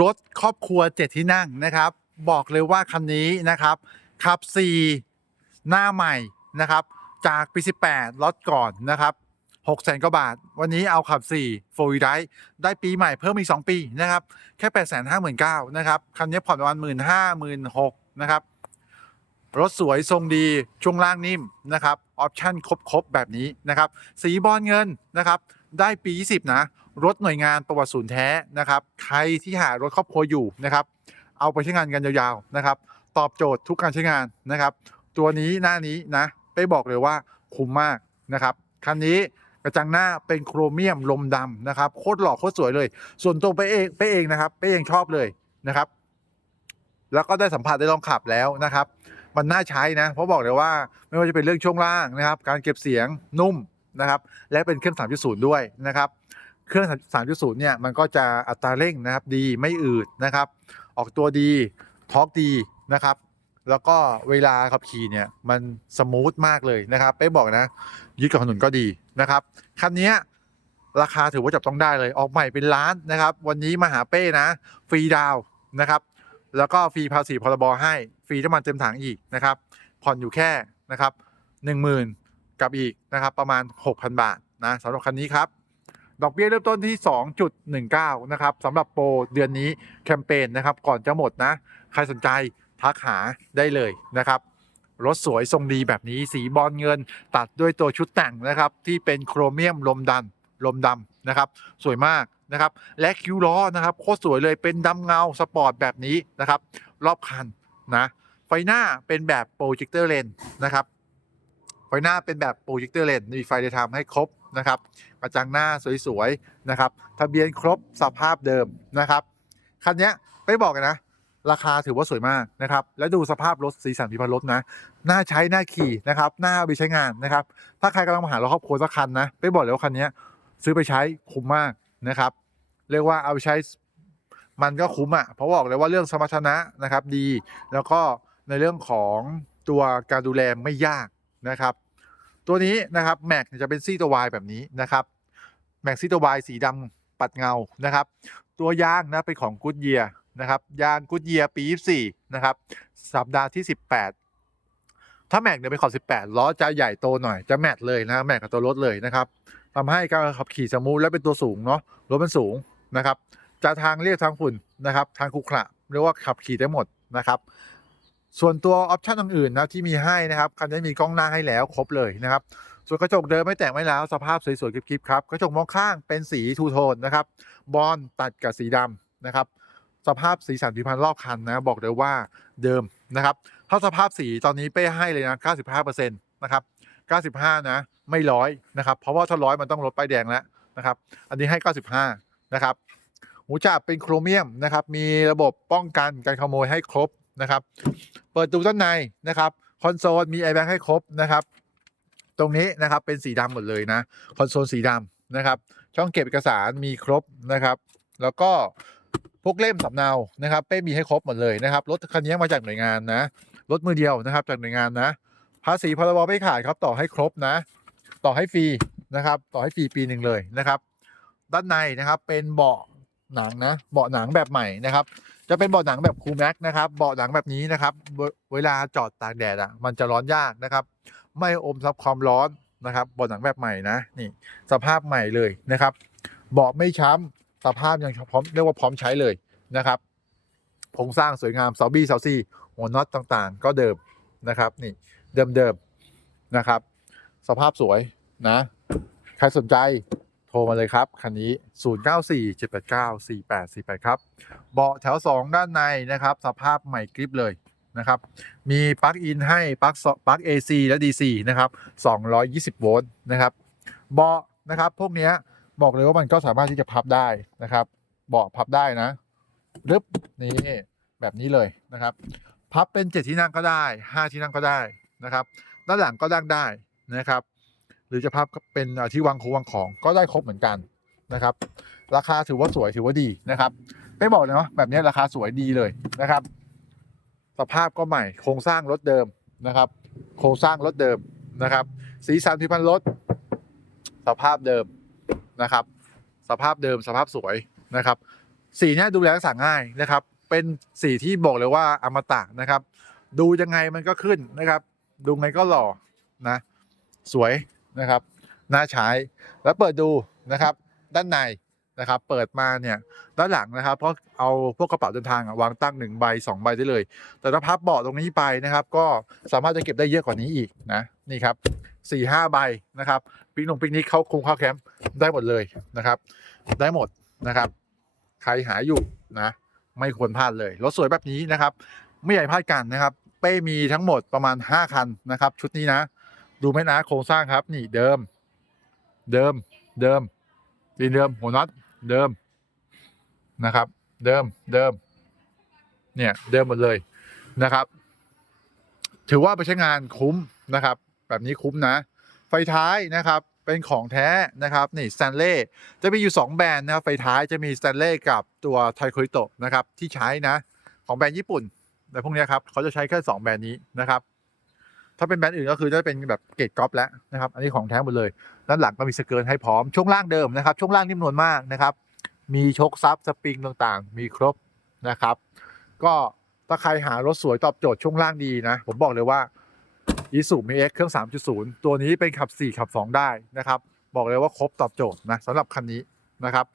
รถครอบครัวเจ็ดที่นั่งนะครับ บอกเลยว่าคันนี้นะครับขับ 4 หน้าใหม่นะครับ จากปี 18ล็อตก่อนนะครับ6แสนกว่าบาท วันนี้เอาขับ4 4 w ได้ได้ปีใหม่เพิ่มอีก 2 ปีนะครับ แค่8 5 9 0 0 0นะครับ คันนี้ผ่อนประมาณ 1 5 0 0 0 0นะครับ รถสวยทรงดี ช่วงล่างนิ่มนะครับ ออปชั่นครบ ๆ แบบนี้นะครับ สีบอลเงินนะครับ ได้ปี 20 นะ รถหน่วยงานประวัติศูนย์แท้นะครับ ใครที่หารถครอบครัวอยู่นะครับ เอาไปใช้งานกันยาวๆนะครับ ตอบโจทย์ทุกการใช้งานนะครับ ตัวนี้หน้านี้นะเป้บอกเลยว่าคุ้มมากนะครับคันนี้กระจังหน้าเป็นโครเมียมลมดำนะครับโคตรหล่อโคตรสวยเลย ส่วนตัวเป้เองเป้เองนะครับเป้เองชอบเลยนะครับ แล้วก็ได้สัมผัสได้ลองขับแล้วนะครับ มันน่าใช้นะ เพราะบอกเลยว่าไม่ว่าจะเป็นเรื่องช่วงล่างนะครับ การเก็บเสียงนุ่มนะครับ และเป็นเครื่อง3.0 ด้วยนะครับ เครื่อง 3.0 เนี่ย มันก็จะอัตราเร่งนะครับดีไม่อืดนะครับ ออกตัวดีทอร์กดีนะครับ แล้วก็เวลาขับขี่เนี่ย มันสมูทมากเลยนะครับเป้บอกนะ ยึดกับถนนก็ดีนะครับ คันนี้ราคาถือว่าจับต้องได้เลยออกใหม่เป็นล้านนะครับ วันนี้มาหาเป้นะ ฟรีดาวน์นะครับ แล้วก็ฟรีภาษีพรบให้ ฟรีน้ำมันเต็มถังอีกนะครับ ผ่อนอยู่แค่นะครับ 10,000 กับอีกนะครับ ประมาณ 6,000 บาทนะสำหรับคันนี้ครับ ดอกเบี้ยเริ่มต้นที่ 2.19 นะครับสำหรับโปรเดือนนี้แคมเปญนะครับก่อนจะหมดนะ ใครสนใจทักหาได้เลยนะครับรถสวยทรงดีแบบนี้สีบอลเงินตัดด้วยตัวชุดแต่งนะครับ ที่เป็นโครเมียมลมดันลมดำนะครับ สวยมากนะครับ และคิ้วล้อนะครับโคตรสวยเลยเป็นดำเงาสปอร์ตแบบนี้นะครับ รอบคันนะไฟหน้าเป็นแบบโปรเจคเตอร์เลนนะครับไฟหน้าเป็นแบบโปรเจคเตอร์เลนมีไฟไดทำให้ครบ นะครับกระจังหน้าสวยๆนะครับทะเบียนครบสภาพเดิมนะครับคันนี้ไม่บอกนนะราคาถือว่าสวยมากนะครับ แล้วดูสภาพรถสีสันพิพันธ์รถนะน่าใช้น่าขี่นะครับน่าเอาไปใช้งานนะครับ ถ้าใครกำลังมาหารถครอบครัวสักคันนะไม่บอกเลยว่าคันนี้ซื้อไปใช้คุ้มมากนะครับ เรียกว่าเอาไปใช้มันก็คุ้มอะเพราะบอกเลยว่าเรื่องสมรรถนะนะครับดี แล้วก็ในเรื่องของตัวการดูแลไม่ยากนะครับ ตัวนี้นะครับแม็กจะเป็นซี่ตัววายแบบนี้นะครับแม็กซี่ตัววายสีดำปัดเงานะครับ ตัวยางนะเป็นของกูดเยียนะครับยางกูดเยียปี 24 นะครับ สัปดาห์ที่ 18 ถ้าแม็กเนี่ยเป็นขอบ18 ล้อจะใหญ่โตหน่อยจะแมทเลยนะแม็กกับตัวรถเลยนะครับทำให้การขับขี่สมูทและเป็นตัวสูงเนาะรถมันสูงนะครับจะทางเรียกทางฝุ่นนะครับ ทางขรุขระเรียกว่าขับขี่ได้หมดนะครับ ส่วนตัวออปชันอื่นๆนะที่มีให้นะครับคันนี้มีกล้องหน้าให้แล้วครบเลยนะครับ ส่วนกระจกเดิมไม่แต่งไม่แล้วสภาพสวยๆคลิปๆครับกระจกมองข้างเป็นสีทูโทนนะครับบอลตัดกับสีดำนะครับ สภาพสีสันผิวพรรณรอบคันนะบอกเลยว่าเดิมนะครับถ้าสภาพสีตอนนี้เป้ให้เลยนะ 95%นะครับ95 นะ ไม่ร้อยนะครับ เพราะว่าถ้าร้อยมันต้องลดป้ายแดงแล้วนะครับ อันนี้ให้ 95 นะครับ หูจับเป็นโครเมียมนะครับ มีระบบป้องกันการขโมยให้ครบ นะครับ เปิดดูด้านในนะครับคอนโซลมีไอแบ็กให้ครบนะครับ ตรงนี้นะครับเป็นสีดำหมดเลยนะคอนโซลสีดำนะครับ ช่องเก็บเอกสารมีครบนะครับ แล้วก็พวกเล่มสำเนานะครับ เป้มีให้ครบหมดเลยนะครับรถคันนี้มาจากหน่วยงานนะรถมือเดียวนะครับ จากหน่วยงานนะ ภาษีพรบไม่ขาดครับต่อให้ครบนะ ต่อให้ฟรีนะครับ ต่อให้ฟรีปีหนึ่งเลยนะครับ ด้านในนะครับเป็นเบาะหนังนะเบาะหนังแบบใหม่นะครับ จะเป็นเบาะหนังแบบคูลแม็กนะครับเบาะหนังแบบนี้นะครับ เวลาจอดตากแดดอะมันจะร้อนยากนะครับ ไม่อมซับความร้อนนะครับเบาะหนังแบบใหม่นะนี่สภาพใหม่เลยนะครับเบาะไม่ช้ำสภาพยังพร้อมเรียกว่าพร้อมใช้เลยนะครับโครงสร้างสวยงามเสาบี้เสาซี่หัวน็อตต่างๆ ก็เดิมนะครับนี่เดิมๆนะครับ สภาพสวยนะ ใครสนใจ ทรมาเลยครับ คันนี้ 0947894848 ครับ เบาะแถว 2 ด้านในนะครับ สภาพใหม่กริปเลยนะครับ มีปลั๊กอินให้ปลั๊กปลั๊ก AC และ DC นะครับ 220 โวลต์นะครับ เบาะนะครับ พวกเนี้ยบอกเลยว่ามันก็สามารถที่จะพับได้นะครับ เบาะพับได้นะรึบนี่แบบนี้เลยนะครับ พับเป็น 7 ที่นั่งก็ได้ 5 ที่นั่งก็ได้นะครับ ด้านหลังก็นั่งได้นะครับห รือจะพับเป็นที่วางของวางของก็ได้ครบเหมือนกันนะครับ ราคาถือว่าสวยถือว่าดีนะครับไม่บอกเลยเนาะแบบนี้ราคาสวยดีเลยนะครับ สภาพก็ใหม่ โครงสร้างรถเดิมนะครับ โครงสร้างรถเดิมนะครับ สีสันที่พันรถสภาพเดิมนะครับ สภาพเดิมสภาพสวยนะครับ สีนี้ดูแลรักษาง่ายนะครับ เป็นสีที่บอกเลยว่าอมตะนะครับ ดูยังไงมันก็ขึ้นนะครับ ดูไงก็หล่อนะ สวย นะครับน่าใช้แล้วเปิดดูนะครับด้านในนะครับเปิดมาเนี่ยด้านหลังนะครับเพราะเอาพวกกระเป๋าเดินทางวางตั้งหนึ่งใบสองใบได้เลย แต่ถ้าพับเบาะตรงนี้ไปนะครับ ก็สามารถจะเก็บได้เยอะกว่านี้อีกนะนี่ครับสี่ห้าใบนะครับปิกนงปิกนิกเขาคุมเข้าแคมป์ได้หมดเลยนะครับ ได้หมดนะครับ ใครหาอยู่นะไม่ควรพลาดเลยรถสวยแบบนี้นะครับ ไม่ใหญ่พลาดกันนะครับ เป้มีทั้งหมดประมาณ 5 คันนะครับ ชุดนี้นะ ดูไหมนะโครงสร้างครับ นี่เดิม เดิม เดิมดีนเดิม หัวน็อตเดิมนะครับ เดิมเดิม เนี่ย เดิมหมดเลยนะครับ ถือว่าไปใช้งานคุ้มนะครับ แบบนี้คุ้มนะ ไฟท้ายนะครับเป็นของแท้นะครับนี่สแตนเล่จะมีอยู่ 2 แบรนด์นะครับไฟท้ายจะมีสแตนเล่กับตัวไทโคริโตะนะครับที่ใช้นะ ของแบรนด์ญี่ปุ่นแต่พวกนี้ครับเขาจะใช้แค่2แบรนด์นี้นะครับ ถ้าเป็นแบรนด์อื่นก็คือจะเป็นแบบเกรดกอล์ฟแล้วนะครับ อันนี้ของแท้หมดเลย ด้านหลังก็มีสเกิร์ตให้พร้อม ช่วงล่างเดิมนะครับ ช่วงล่างนิ่มนวลมากนะครับ มีชกซับสปริงต่างๆ มีครบนะครับ ก็ถ้าใครหารถสวยตอบโจทย์ช่วงล่างดีนะ ผมบอกเลยว่าอีสุมีเอ็กเครื่อง 3.0 ตัวนี้เป็นขับ 4 ขับ 2 ได้นะครับ บอกเลยว่าครบตอบโจทย์นะสำหรับคันนี้นะครับ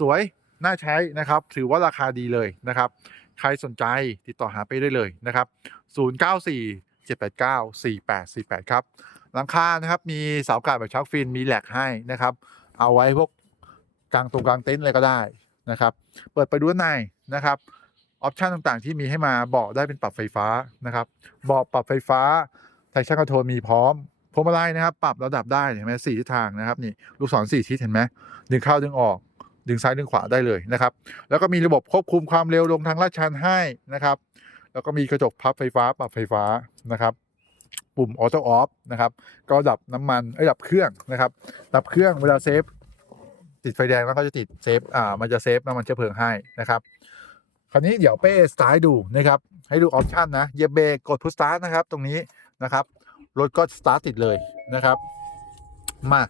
สวยน่าใช้นะครับ ถือว่าราคาดีเลยนะครับ ใครสนใจติดต่อหาไปได้เลยนะครับ 094 789 4848 ครับ หลังคานะครับ มีเสากาดแบบชักฟินมีแหลกให้นะครับ เอาไว้พวกกลางตรงกลางเต็นท์อะไรก็ได้นะครับ เปิดไปดูด้านในนะครับออปชันต่างๆ ที่มีให้มาเบาะได้เป็นปรับไฟฟ้านะครับเบาะปรับไฟฟ้าไทชันคอนโทรลมีพร้อมพวงมาลัยนะครับ ปรับระดับได้เห็นไหมสี่ทิศทางนะครับนี่ลูกศรสี่ทิศเห็นไหมดึงเข้าดึงออก ดึงซ้ายดึงขวาได้เลยนะครับ แล้วก็มีระบบควบคุมความเร็วลงทางลาดชันให้นะครับ แล้วก็มีกระจกพับไฟฟ้าปรับไฟฟ้านะครับ ปุ่มออโต้ออฟนะครับ ก็ดับน้ำมันเอ้ดับเครื่องนะครับ ดับเครื่องเวลาเซฟ ติดไฟแดงแล้วก็จะติดเซฟอ่ามันจะเซฟน้ำมันเชื้อเพลิงให้นะครับคราวนี้เดี๋ยวเป้สตาร์ทดูนะครับ ให้ดูออปชันนะเหยียบเบรกกดพุชสตาร์ทนะครับ ตรงนี้นะครับรถก็สตาร์ทติดเลยนะครับ มา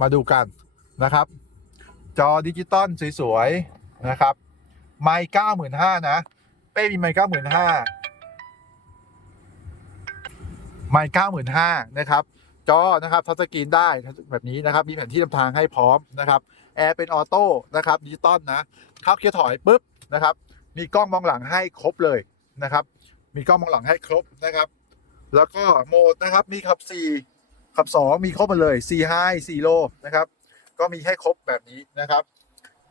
มาดูกันนะครับ จอดิจิตอลสวยๆนะครับ ไมค์เก้าหมื่นห้านะ เป้มีไมค์เก้าหมื่นห้าไมค์เก้าหมื่นห้านะครับจอนะครับทัชสกรีนได้แบบนี้นะครับ มีแผนที่นำทางให้พร้อมนะครับแอร์เป็นออโต้นะครับดิจิตอลนะเข้าเกียร์ถอยปุ๊บนะครับมีกล้องมองหลังให้ครบเลยนะครับ มีกล้องมองหลังให้ครบนะครับ แล้วก็โหมดนะครับมีขับ 4 ขับ 2 มีครบหมดเลย4 High 4 Low นะครับ ก็มีให้ครบแบบนี้นะครับ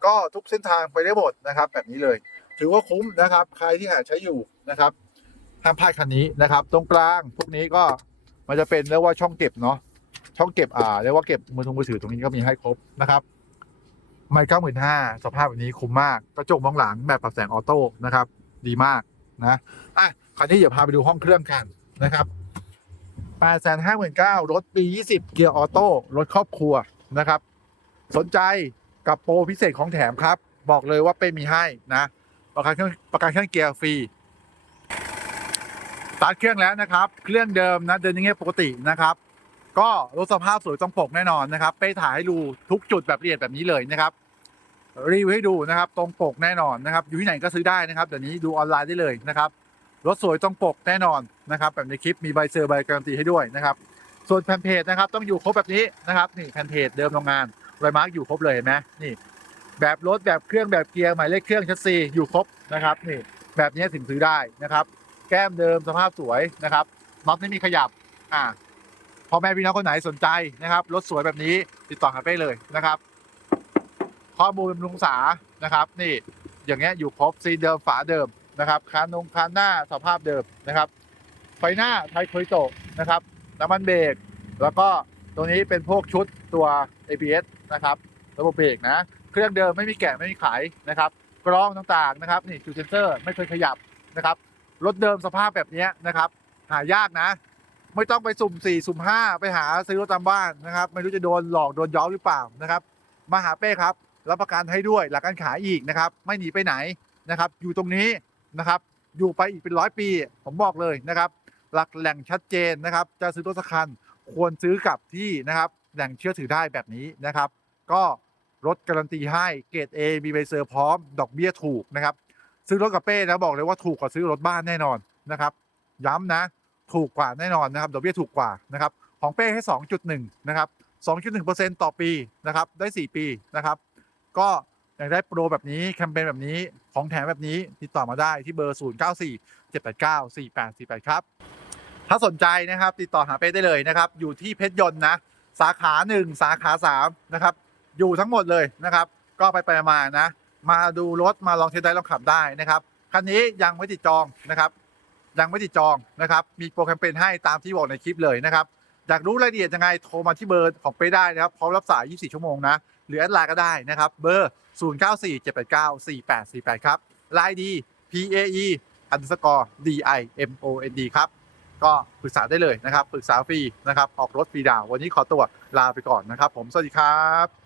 ก็ทุกเส้นทางไปได้หมดนะครับแบบนี้เลย ถือว่าคุ้มนะครับ ใครที่หาใช้อยู่นะครับห้ามพลาดคันนี้นะครับ ตรงกลางพวกนี้ก็มันจะเป็นเรียกว่าช่องเก็บเนาะช่องเก็บอ่าเรียกว่าเก็บมือถือมือถือตรงนี้ก็มีให้ครบนะครับไม่เก้าหมื่นห้าสภาพแบบนี้คุ้มมากกระจกมองหลังแบบปรับแสงออโต้นะครับ ดีมากนะอะคราวนี้เดี๋ยวพาไปดูห้องเครื่องกันนะครับแปดแสนห้าหมื่นเก้ารถปียี่สิบเกียร์ออโต้รถครอบครัวนะครับ สนใจกับโปรพิเศษของแถมครับ บอกเลยว่าเป็นมีให้นะ ประกันเครื่องประกันเครื่องเกียร์ฟรีสตาร์ทเครื่องแล้วนะครับ เครื่องเดิมนะเดินยังเงี้ยปกตินะครับ ก็รถสภาพสวยตรงปกแน่นอนนะครับ ไปถ่ายให้ดูทุกจุดแบบละเอียดแบบนี้เลยนะครับ รีวิวให้ดูนะครับ ตรงปกแน่นอนนะครับ อยู่ที่ไหนก็ซื้อได้นะครับเดี๋ยวนี้ดูออนไลน์ได้เลยนะครับรถสวยตรงปกแน่นอนนะครับแบบในคลิปมีใบเซอร์ใบการันตีให้ด้วยนะครับ ส่วนแผ่นเพจนะครับต้องอยู่ครบแบบนี้นะครับ นี่แผ่นเพจเดิมโรงงานรอยมาร์กอยู่ครบเลยเห็นไหมนี่ แบบรถแบบเครื่องแบบเกียร์หมายเลขเครื่องชัสซีอยู่ครบนะครับนี่แบบนี้ถึงซื้อได้นะครับ แก้มเดิมสภาพสวยนะครับน็อตไม่มีขยับอ่าพ่อแม่พี่น้องคนไหนสนใจนะครับรถสวยแบบนี้ติดต่อหาเป้เลยนะครับ ข้อมูลบำรุงสานะครับ นี่อย่างเงี้ยอยู่ครบซีเดิมฝาเดิมนะครับคานงคานหน้าสภาพเดิมนะครับ ไฟหน้าไทโคริโตนะครับน้ำมันเบรกแล้วก็ตัวนี้เป็นพวกชุดตัว ABS นะครับ ระบบเบรกนะ เครื่องเดิมไม่มีแกะไม่มีขายนะครับกล้องต่างๆนะครับนี่จูเซนเซอร์ไม่เคยขยับนะครับรถเดิมสภาพแบบนี้นะครับ หายากนะ ไม่ต้องไปสุ่มสี่สุ่มห้าไปหาซื้อรถตามบ้านนะครับ ไม่รู้จะโดนหลอกโดนย้อมหรือเปล่านะครับ มาหาเป้ครับรับประกันให้ด้วยหลักการขายอีกนะครับ ไม่หนีไปไหนนะครับ อยู่ตรงนี้นะครับ อยู่ไปอีกเป็นร้อยปี ผมบอกเลยนะครับ หลักแหล่งชัดเจนนะครับ จะซื้อรถสักคันควรซื้อกับที่นะครับ แหล่งเชื่อถือได้แบบนี้นะครับ ก็ รถการันตีให้เกรด A มีใบเซอร์พร้อม ดอกเบี้ยถูกนะครับ ซื้อรถกับเป้นะบอกเลยว่าถูกกว่าซื้อรถบ้านแน่นอนนะครับ ย้ำนะ ถูกกว่าแน่นอนนะครับดอกเบี้ยถูกกว่านะครับของเป้ให้ 2.1 นะครับ 2.1%ต่อปีนะครับได้ 4 ปีนะครับ ก็อยากได้โปรแบบนี้แคมเปญแบบนี้ของแถมแบบนี้ติดต่อมาได้ที่เบอร์ 094 789 4848 ครับ ถ้าสนใจนะครับติดต่อหาเป้ได้เลยนะครับ อยู่ที่เพชรยนต์นะ สาขา 1 สาขา 3 นะครับ อยู่ทั้งหมดเลยนะครับ ก็ไปไปมานะ มาดูรถมาลองเทสได้ลองขับได้นะครับคันนี้ยังไม่ติดจองนะครับ ยังไม่ติดจองนะครับ มีโปรแกรมเป็นให้ตามที่บอกในคลิปเลยนะครับอยากรู้รายละเอียดยังไงโทรมาที่เบอร์ของเป้ได้นะครับพร้อมรับสาย 24 ชั่วโมงนะหรือแอดไลน์ก็ได้นะครับ เบอร์ 0947894848 ครับไลน์ดี PAE underscore DIMOND ครับ ก็ปรึกษาได้เลยนะครับ ปรึกษาฟรีนะครับ ออกรถฟรีดาว วันนี้ขอตัวลาไปก่อนนะครับผม สวัสดีครับ